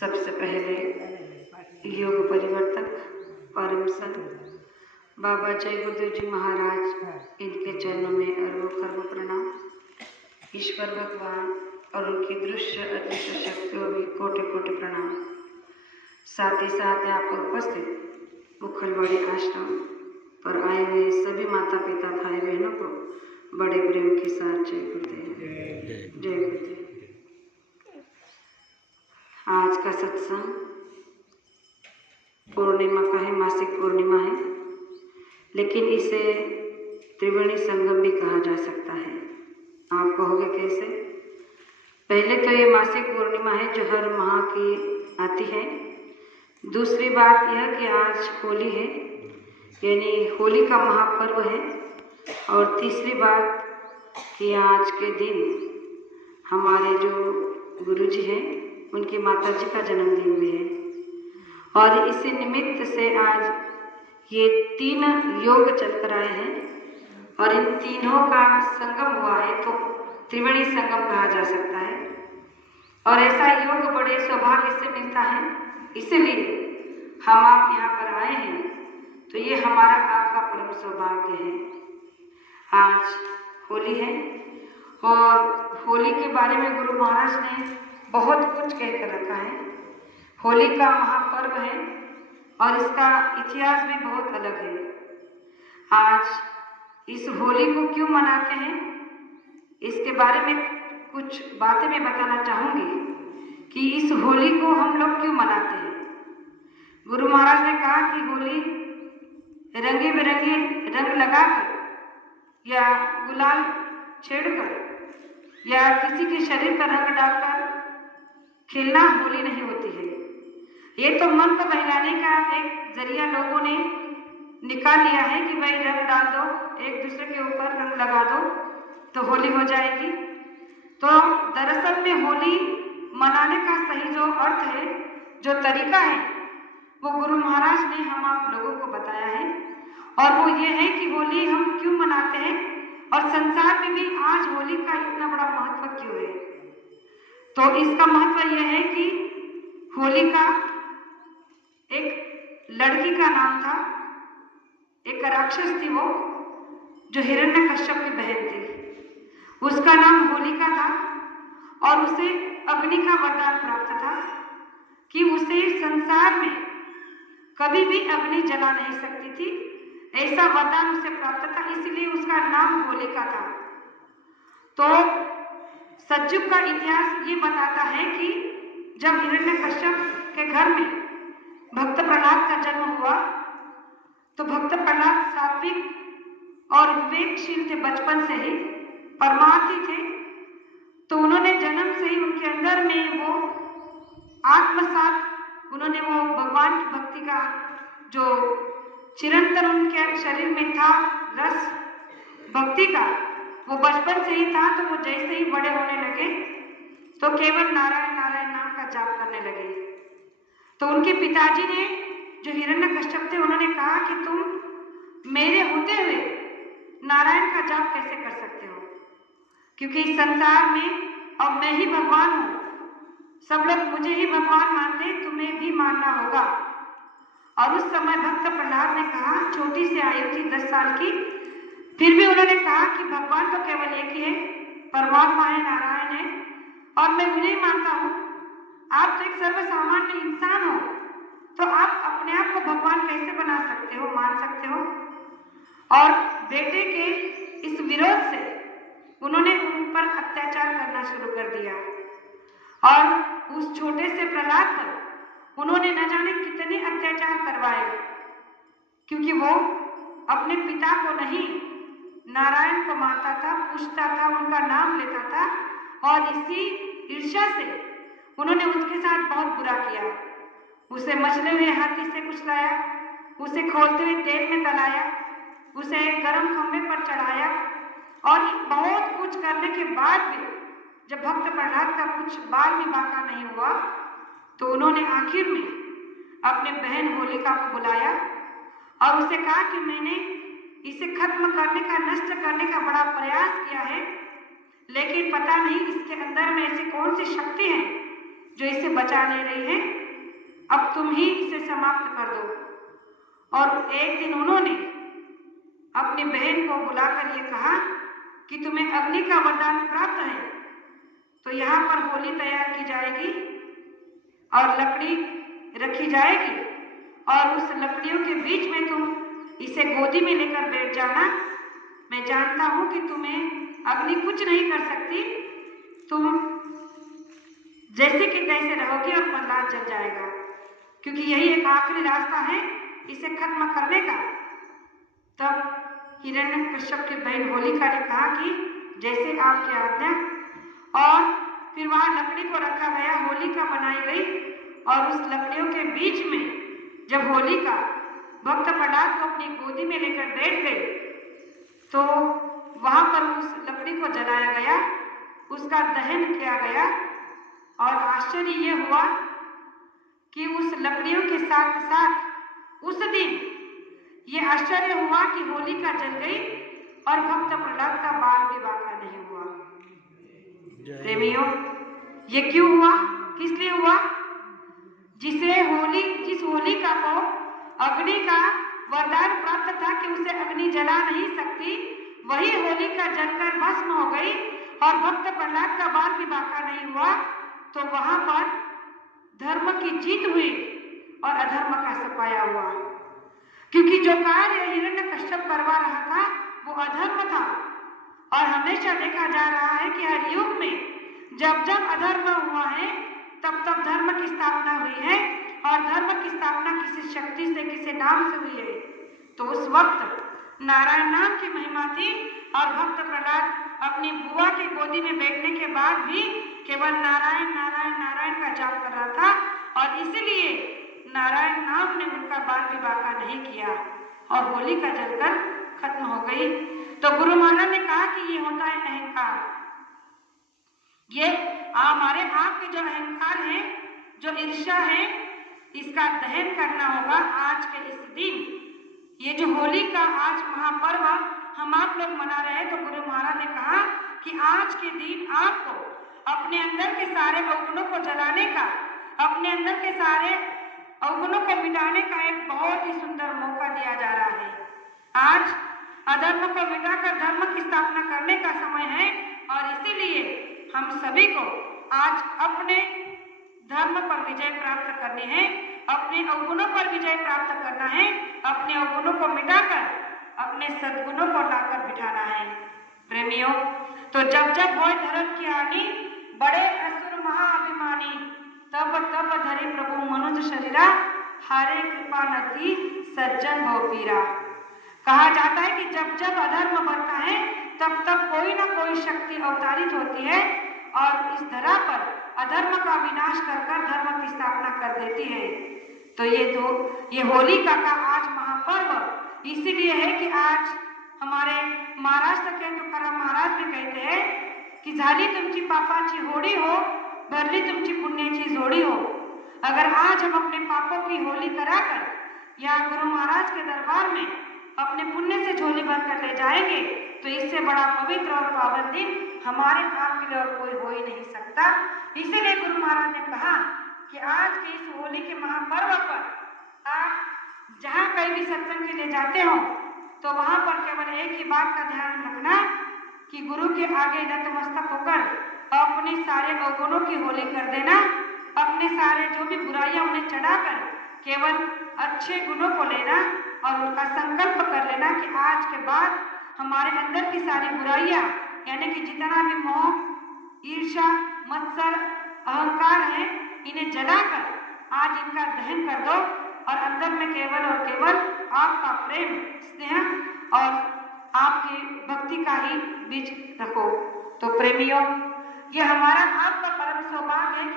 सबसे पहले योग परिवर्तक परम संत बाबा जय गुरुदेव जी महाराज, इनके चरणों में अरबों खरबों प्रणाम। ईश्वर भगवान और उनकी दृश्य अदृश्य शक्तियों भी कोटि कोटि प्रणाम। साथ ही साथ यहाँ पर उपस्थित मुखलवाड़ी आश्रम पर आए हुए सभी माता पिता भाई बहनों को बड़े प्रेम के साथ जय गुरुदेव, जय गुरुदेव। आज का सत्संग पूर्णिमा का है, मासिक पूर्णिमा है, लेकिन इसे त्रिवेणी संगम भी कहा जा सकता है। आप कहोगे कैसे? पहले तो ये मासिक पूर्णिमा है जो हर माह की आती है। दूसरी बात यह कि आज होली है, यानी होली का महापर्व है। और तीसरी बात कि आज के दिन हमारे जो गुरुजी हैं उनकी माता जी का जन्मदिन भी है। और इसी निमित्त से आज ये 3 योग चलकर आए हैं और इन तीनों का संगम हुआ है तो त्रिवेणी संगम कहा जा सकता है। और ऐसा योग बड़े सौभाग्य से मिलता है, इसलिए हम आप यहाँ पर आए हैं तो ये हमारा आपका परम सौभाग्य है। आज होली है और होली के बारे में गुरु महाराज ने बहुत कुछ कहकर रखा है। होली का महापर्व है और इसका इतिहास भी बहुत अलग है। आज इस होली को क्यों मनाते हैं, इसके बारे में कुछ बातें मैं बताना चाहूँगी कि इस होली को हम लोग क्यों मनाते हैं। गुरु महाराज ने कहा कि होली रंगे बिरंगे रंग लगाकर या गुलाल छेड़कर या किसी के शरीर पर रंग डालकर खेलना होली नहीं होती है। ये तो मन को बहलाने का एक जरिया लोगों ने निकाल लिया है कि भाई रंग डाल दो, एक दूसरे के ऊपर रंग लगा दो तो होली हो जाएगी। तो दरअसल में होली मनाने का सही जो अर्थ है, जो तरीका है, वो गुरु महाराज ने हम आप लोगों को बताया है। और वो ये है कि होली हम क्यों मनाते हैं और संसार में भी आज होली का इतना बड़ा महत्व क्यों है। तो इसका महत्व यह है कि होली का एक लड़की का नाम था, एक राक्षस थी वो, जो हिरण्यकश्यप की बहन थी। उसका नाम होलिका था और उसे अग्नि का वरदान प्राप्त था कि उसे संसार में कभी भी अग्नि जला नहीं सकती थी। ऐसा वरदान उसे प्राप्त था, इसलिए उसका नाम होलिका था। तो सतयुग का इतिहास ये बताता है कि जब हिरण्यकश्यप के घर में भक्त प्रहलाद का जन्म हुआ तो भक्त प्रहलाद सात्विक और विवेकशील थे, बचपन से ही परमार्थी थे। तो उन्होंने जन्म से ही उनके अंदर में वो आत्मसात, उन्होंने वो भगवान की भक्ति का जो चिरंतन उनके शरीर में था रस भक्ति का, वो बचपन से ही था। तो वो जैसे ही बड़े होने लगे तो केवल नारायण नारायण नाम का जाप करने लगे। तो उनके पिताजी ने, जो हिरण्यकश्यप थे, उन्होंने कहा कि तुम मेरे होते हुए नारायण का जाप कैसे कर सकते हो, क्योंकि इस संसार में अब मैं ही भगवान हूँ, सब लोग मुझे ही भगवान मानते हैं, तुम्हें भी मानना होगा। और उस समय भक्त प्रहलाद ने कहा, छोटी सी आयु थी 10 साल की, फिर भी उन्होंने कहा कि भगवान तो केवल एक ही है, परमात्मा है, नारायण है और मैं उन्हें मानता हूँ। आप तो एक सर्वसामान्य इंसान हो, तो आप अपने आप को भगवान कैसे बना सकते हो, मान सकते हो। और बेटे के इस विरोध से उन्होंने उन पर अत्याचार करना शुरू कर दिया और उस छोटे से प्रहलाद पर उन्होंने न जाने कितने अत्याचार करवाए, क्योंकि वो अपने पिता को नहीं, नारायण को मानता था, पूछता था, उनका नाम लेता था। और इसी ईर्ष्या से उन्होंने उसके साथ बहुत बुरा किया। उसे मचले हुए हाथी से कुचलाया, उसे खोलते हुए तेल में तलाया, उसे गर्म खंभे पर चढ़ाया और बहुत कुछ करने के बाद भी जब भक्त प्रहलाद का कुछ बाल भी बांका नहीं हुआ तो उन्होंने आखिर में अपने बहन होलिका को बुलाया और उसे कहा कि मैंने इसे खत्म करने का, नष्ट करने का बड़ा प्रयास किया है, लेकिन पता नहीं इसके अंदर में ऐसी कौन सी शक्ति है जो इसे बचा ले रही है, अब तुम ही इसे समाप्त कर दो। और एक दिन उन्होंने अपनी बहन को बुलाकर ये कहा कि तुम्हें अग्नि का वरदान प्राप्त है, तो यहाँ पर होली तैयार की जाएगी और लकड़ी रखी जाएगी और उस लकड़ियों के बीच में तुम इसे गोदी में लेकर बैठ जाना। मैं जानता हूँ कि तुम्हें अग्नि कुछ नहीं कर सकती, तुम जैसे कि तैसे रहोगे और प्रहलाद जल जाएगा, क्योंकि यही एक आखिरी रास्ता है इसे खत्म करने का। तब हिरण्यकश्यप की बहन होलिका ने कहा कि जैसे आपकी आज्ञा, और फिर वहां लकड़ी को रखा गया, होलिका बनाई गई और उस लकड़ियों के बीच में जब होलिका भक्त प्रहलाद को अपनी गोदी में लेकर बैठ गई तो वहां पर उस लकड़ी को जलाया गया, उसका दहन किया गया। और आश्चर्य ये हुआ कि उस लकड़ियों के साथ साथ उस दिन ये आश्चर्य हुआ कि होलिका जल गई और भक्त प्रहलाद का बाल भी बाका नहीं हुआ। प्रेमियों, ये क्यों हुआ, किस लिए हुआ? जिस होलिका को अग्नि का वरदान प्राप्त था कि उसे अग्नि जला नहीं सकती, वही होलिका जलकर भस्म हो गई और भक्त प्रहलाद का बाल भी बाका नहीं हुआ। तो वहां पर धर्म की जीत हुई और अधर्म का सफाया हुआ, क्योंकि जो कार्य हिरण्यकश्यप करवा रहा था वो अधर्म था। और हमेशा देखा जा रहा है कि हर युग में जब जब अधर्म हुआ है तब तब धर्म की स्थापना हुई है, और धर्म की स्थापना किसी शक्ति से, किसी नाम से हुई है। तो उस वक्त नारायण नाम की महिमा थी और भक्त प्रहलाद अपनी बुआ की गोदी में बैठने के बाद भी केवल नारायण नारायण नारायण का जाप कर रहा था, और इसीलिए नारायण नाम ने उनका बाल भी बाका नहीं किया और होलिका जलकर खत्म हो गई। तो गुरु महाराज ने कहा कि ये होता है अहंकार। ये हमारे आपके जो अहंकार है, जो ईर्ष्या है, इसका दहन करना होगा आज के इस दिन। ये जो होली का आज महापर्व हम आप लोग मना रहे हैं, तो गुरु महाराज ने कहा कि आज के दिन आपको अपने अंदर के सारे अवगुणों को जलाने का, अपने अंदर के सारे अवगुणों को मिटाने का एक बहुत ही सुंदर मौका दिया जा रहा है। आज अधर्म को मिटाकर धर्म की स्थापना करने का समय है, और इसीलिए हम सभी को आज अपने धर्म पर विजय प्राप्त करनी है, अपने अवगुणों पर विजय प्राप्त करना है, अपने अवगुणों को मिटाकर अपने सद्गुणों को लाकर बिठाना है। प्रेमियों, तो जब जब होय धर्म की हानि, बड़े असुर महाअभिमानी, तब तब धरे प्रभु मनुज शरीरा, हारे कृपा नदी सज्जन भव पीरा। कहा जाता है कि जब जब अधर्म बढ़ता है तब तब कोई ना कोई शक्ति अवतारित होती है और इस धरा पर अधर्म का विनाश कर कर धर्म की स्थापना कर देती है। तो ये होलिका का आज महापर्व इसीलिए है कि आज हमारे महाराष्ट्र के तुकाराम महाराज भी कहते हैं कि झाली तुमची पापाची होळी हो, भरली तुमची पुण्याची जोड़ी हो। अगर आज हम अपने पापों की होली कराकर या गुरु महाराज के दरबार में अपने पुण्य से झोली भर कर ले जाएंगे, तो इससे बड़ा पवित्र और पावन दिन हमारे आपके लिए और कोई हो ही नहीं सकता। इसीलिए गुरु महाराज ने कहा कि आज के इस होली के महापर्व पर आप जहाँ कहीं भी सत्संग के लिए जाते हो तो वहां पर केवल एक ही बात का ध्यान रखना कि गुरु के आगे नतमस्तक होकर अपने सारे अवगुणों की होली कर देना, अपने सारे जो भी बुराइयां उन्हें चढ़ाकर केवल अच्छे गुणों को लेना और उनका संकल्प कर लेना कि आज के बाद हमारे अंदर की सारी बुराइयां, यानी कि जितना भी मोह, ईर्ष्या, मत्सर, अहंकार है, इन्हें जलाकर आज इनका दहन कर दो और अंदर में केवल और केवल आपका प्रेम, स्नेह और आपकी भक्ति का ही बीज रखो। तो प्रेमियों, ये हमारा आपका परम सौभाग्य है।